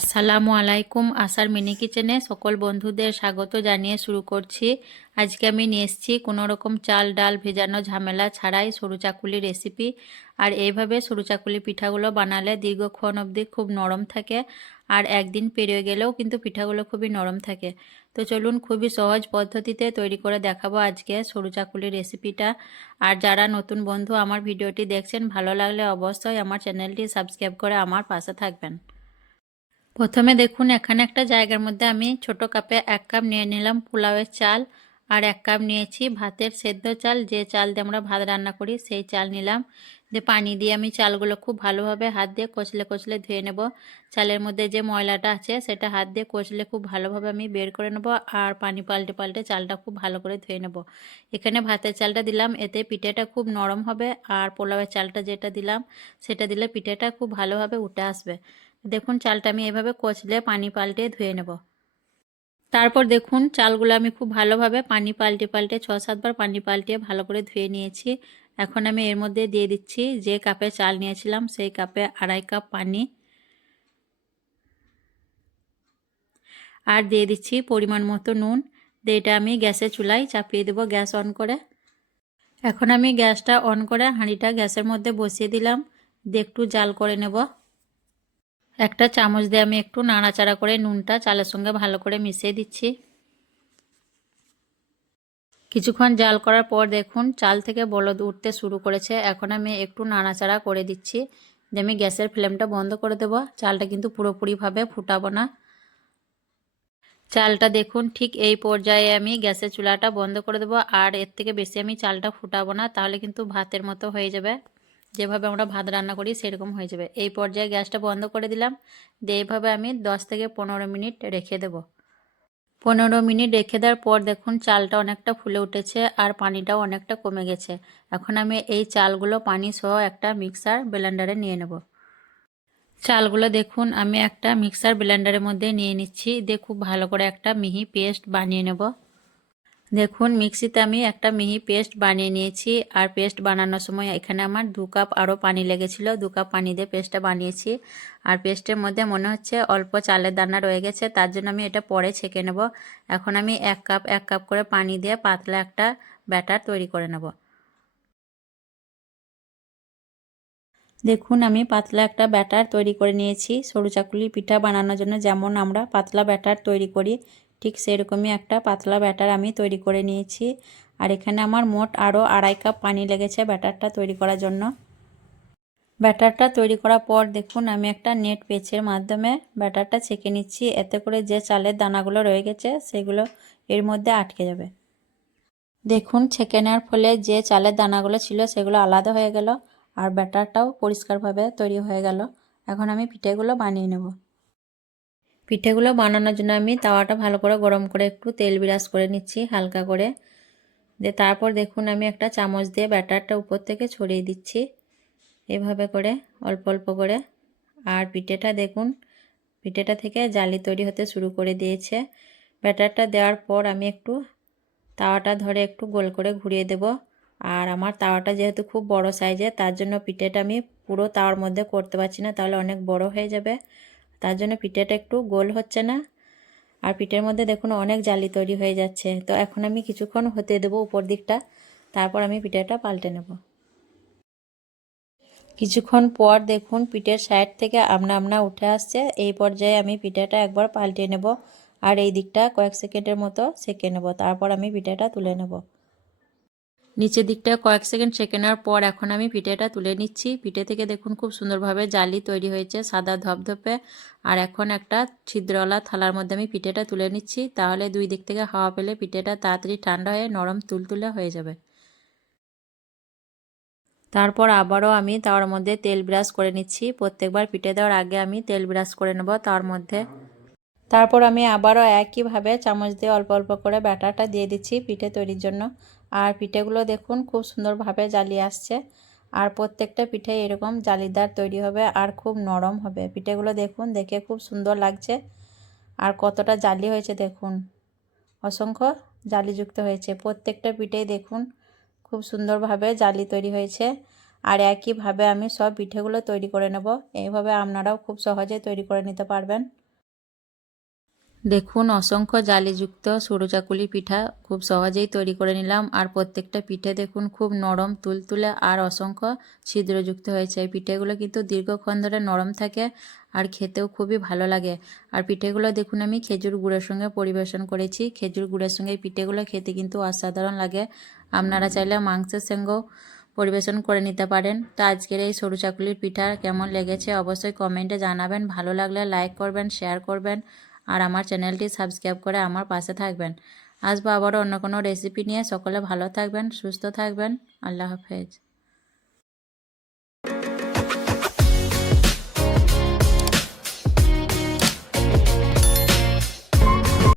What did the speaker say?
আসসালামু আলাইকুম। আসার মিনি কিচেনে সকল বন্ধুদের স্বাগত জানিয়ে শুরু করছি। আজকে আমি নিয়ে এসেছি কোনো রকম চাল ডাল ভেজানো ঝামেলা ছাড়াই সরু চাকুলি রেসিপি। আর এইভাবে সরু চাকুলি পিঠাগুলো বানালে দীর্ঘক্ষণ অবধি খুব নরম থাকে, আর একদিন পেরিয়ে গেলেও কিন্তু পিঠাগুলো খুবই নরম থাকে। তো চলুন খুবই সহজ পদ্ধতিতে তৈরি করে দেখাবো আজকে সরু চাকুলি রেসিপিটা। আর যারা নতুন বন্ধু আমার ভিডিওটি দেখছেন, ভালো লাগলে অবশ্যই আমার চ্যানেলটি সাবস্ক্রাইব করে আমার পাশে থাকবেন। প্রথমে দেখুন, এখানে একটা জায়গার মধ্যে আমি ছোট কাপে 1 কাপ নিয়ে নিলাম পোলাওয়ের চাল, আর 1 কাপ নিয়েছি ভাতের সেদ্ধ চাল, যে চাল দিয়ে আমরা ভাত রান্না করি সেই চাল নিলাম। দিয়ে পানি দিয়ে আমি চালগুলো খুব ভালোভাবে হাত দিয়ে কচলে কচলে ধুয়ে নেব। চালের মধ্যে যে ময়লাটা আছে সেটা হাত দিয়ে কচলে খুব ভালোভাবে আমি বের করে নেব, আর পানি পাল্টে পাল্টে চালটা খুব ভালো করে ধুয়ে নেব। এখানে ভাতের চালটা দিলাম, এতে পিঠেটা খুব নরম হবে, আর পোলাওয়ের চালটা যেটা দিলাম সেটা দিলে পিঠেটা খুব ভালোভাবে উঠে আসবে। দেখুন চালটা আমি এভাবে কচলে পানি পাল্টে ধুয়ে নেব। তারপর দেখুন চালগুলো আমি খুব ভালোভাবে পানি পাল্টে পাল্টে 6-7 বার পানি পাল্টে ভালো করে ধুয়ে নিয়েছি। এখন আমি এর মধ্যে দিয়ে দিচ্ছি যে কাপে চাল নিয়েছিলাম সেই কাপে 2.5 কাপ পানি, আর দিয়ে দিচ্ছি পরিমাণ মতো নুন। দিয়ে এটা আমি গ্যাসের চুলায় চাপিয়ে দেবো গ্যাস অন করে। এখন আমি গ্যাসটা অন করে হাঁড়িটা গ্যাসের মধ্যে বসিয়ে দিলাম। দিয়ে একটু জাল করে নেব। একটা চামচ দিয়ে আমি একটু নাড়াচাড়া করে নুনটা চালের সঙ্গে ভালো করে মিশিয়ে দিচ্ছি। কিছুক্ষণ জাল করার পর দেখুন চাল থেকে বলদ উঠতে শুরু করেছে। এখন আমি একটু নাড়াচাড়া করে দিচ্ছি। দিয়ে আমি গ্যাসের ফ্লেমটা বন্ধ করে দেব। চালটা কিন্তু পুরোপুরিভাবে ফুটাবো না। চালটা দেখুন ঠিক এই পর্যায়ে আমি গ্যাসের চুলাটা বন্ধ করে দেবো, আর এর থেকে বেশি আমি চালটা ফুটাবো না, তাহলে কিন্তু ভাতের মতো হয়ে যাবে। যেভাবে আমরা ভাত রান্না করি সেরকম হয়ে যাবে। এই পর্যায়ে গ্যাসটা বন্ধ করে দিলাম। দিয়ে এইভাবে আমি 10 থেকে 15 মিনিট রেখে দেব। 15 মিনিট রেখে দেওয়ার পর দেখুন চালটা অনেকটা ফুলে উঠেছে, আর পানিটাও অনেকটা কমে গেছে। এখন আমি এই চালগুলো পানি সহ একটা মিক্সার ব্লেন্ডারে নিয়ে নেব। চালগুলো দেখুন আমি একটা মিক্সার ব্লেন্ডারের মধ্যে নিয়ে নিচ্ছি। দিয়ে খুব ভালো করে একটা মিহি পেস্ট বানিয়ে নেব। দেখুন মিক্সিতে আমি একটা মিহি পেস্ট বানিয়ে নিয়েছি, আর পেস্ট বানানোর সময় এখানে আমার 2 কাপ আরও পানি লেগেছিল। 2 কাপ পানি দিয়ে পেস্টটা বানিয়েছি। আর পেস্টের মধ্যে মনে হচ্ছে অল্প চালের দানা রয়ে গেছে, তার জন্য আমি এটা পরে ছেঁকে নেব। এখন আমি 1 কাপ করে পানি দিয়ে পাতলা একটা ব্যাটার তৈরি করে নেব। দেখুন আমি পাতলা একটা ব্যাটার তৈরি করে নিয়েছি। সরু চাকুলি পিঠা বানানোর জন্য যেমন আমরা পাতলা ব্যাটার তৈরি করি, ঠিক সেরকমই একটা পাতলা ব্যাটার আমি তৈরি করে নিয়েছি। আর এখানে আমার মোট আরও 2.5 কাপ পানি লেগেছে ব্যাটারটা তৈরি করার জন্য। ব্যাটারটা তৈরি করার পর দেখুন আমি একটা নেট পেঁচের মাধ্যমে ব্যাটারটা ছেঁকে নিচ্ছি। এতে করে যে চালের দানাগুলো রয়ে গেছে সেগুলো এর মধ্যে আটকে যাবে। দেখুন ছেঁকে নেওয়ার ফলে যে চালের দানাগুলো ছিল সেগুলো আলাদা হয়ে গেল, আর ব্যাটারটাও পরিষ্কারভাবে তৈরি হয়ে গেল। এখন আমি পিঠেগুলো বানিয়ে নেব। পিঠেগুলো বানানোর জন্য আমি তাওয়াটা ভালো করে গরম করে একটু তেল ব্রাশ করে নিচ্ছি হালকা করে। দিয়ে তারপর দেখুন আমি একটা চামচ দিয়ে ব্যাটারটা উপর থেকে ছড়িয়ে দিচ্ছি এভাবে করে অল্প অল্প করে। আর পিঠেটা দেখুন পিঠেটা থেকে জালি তৈরি হতে শুরু করে দিয়েছে। ব্যাটারটা দেওয়ার পর আমি একটু তাওয়াটা ধরে একটু গোল করে ঘুরিয়ে দেব। আর আমার তাওয়াটা যেহেতু খুব বড় সাইজের, তার জন্য পিঠেটা আমি পুরো তাওয়ার মধ্যে করতে পারছি না, তাহলে অনেক বড় হয়ে যাবে। তার জন্য পিঠেটা একটু গোল হচ্ছে না। আর পিঠের মধ্যে দেখুন অনেক জালি তৈরি হয়ে যাচ্ছে। তো এখন আমি কিছুক্ষণ হতে দেবো উপর দিকটা, তারপর আমি পিঠেটা পাল্টে নেব। কিছুক্ষণ পর দেখুন পিঠের সাইড থেকে আমনা আমনা উঠে আসছে। এই পর্যায়ে আমি পিঠেটা একবার পাল্টে নেব, আর এই দিকটা কয়েক সেকেন্ডের মতো সেঁকে নেব। তারপর আমি পিঠেটা তুলে নেব। নিচের দিকটা কয়েক সেকেন্ড সেঁকে নেওয়ার পর এখন আমি পিঠেটা তুলে নিচ্ছি। পিঠে থেকে দেখুন খুব সুন্দরভাবে জালি তৈরি হয়েছে সাদা ধপধপে। আর এখন একটা ছিদ্রওয়ালা থালার মধ্যে আমি পিঠেটা তুলে নিচ্ছি, তাহলে দুই দিক থেকে হাওয়া পেলে পিঠেটা তাড়াতাড়ি ঠান্ডা হয়ে নরম তুলতুলে হয়ে যাবে। তারপর আবারও আমি তার মধ্যে তেল ব্রাশ করে নিচ্ছি। প্রত্যেকবার পিঠে দেওয়ার আগে আমি তেল ব্রাশ করে নেব তার মধ্যে। তারপর আমি আবারও একইভাবে চামচ দিয়ে অল্প অল্প করে ব্যাটারটা দিয়ে দিচ্ছি পিঠে তৈরির জন্য। আর পিঠেগুলো দেখুন খুব সুন্দরভাবে জালি আসছে। আর প্রত্যেকটা পিঠে এরকম জালিদার তৈরি হবে আর খুব নরম হবে। পিঠেগুলো দেখুন দেখে খুব সুন্দর লাগছে। আর কতটা জালি হয়েছে দেখুন, অসংখ্য জালিযুক্ত হয়েছে। প্রত্যেকটা পিঠেই দেখুন খুব সুন্দরভাবে জালি তৈরি হয়েছে। আর একইভাবে আমি সব পিঠেগুলো তৈরি করে নেব। এইভাবে আপনারাও খুব সহজে তৈরি করে নিতে পারবেন। দেখুন অসংখ্য জালিযুক্ত সরু চাকুলি পিঠা খুব সহজেই তৈরি করে নিলাম। আর প্রত্যেকটা পিঠে দেখুন খুব নরম তুলতুলে আর অসংখ্য ছিদ্রযুক্ত হয়েছে। এই পিঠেগুলো কিন্তু দীর্ঘক্ষণ ধরে নরম থাকে আর খেতেও খুবই ভালো লাগে। আর পিঠেগুলো দেখুন আমি খেজুর গুড়ের সঙ্গে পরিবেশন করেছি। খেজুর গুড়ের সঙ্গে এই পিঠেগুলো খেতে কিন্তু অসাধারণ লাগে। আপনারা চাইলে মাংসের সঙ্গেও পরিবেশন করে নিতে পারেন। তো আজকের এই সরু চাকুলির পিঠা কেমন লেগেছে অবশ্যই কমেন্টে জানাবেন। ভালো লাগলে লাইক করবেন, শেয়ার করবেন আর আমার চ্যানেলটি সাবস্ক্রাইব করে আমার পাশে থাকবেন। আসবো আবারও অন্য কোনো রেসিপি নিয়ে। সকলে ভালো থাকবেন, সুস্থ থাকবেন। আল্লাহ হাফেজ।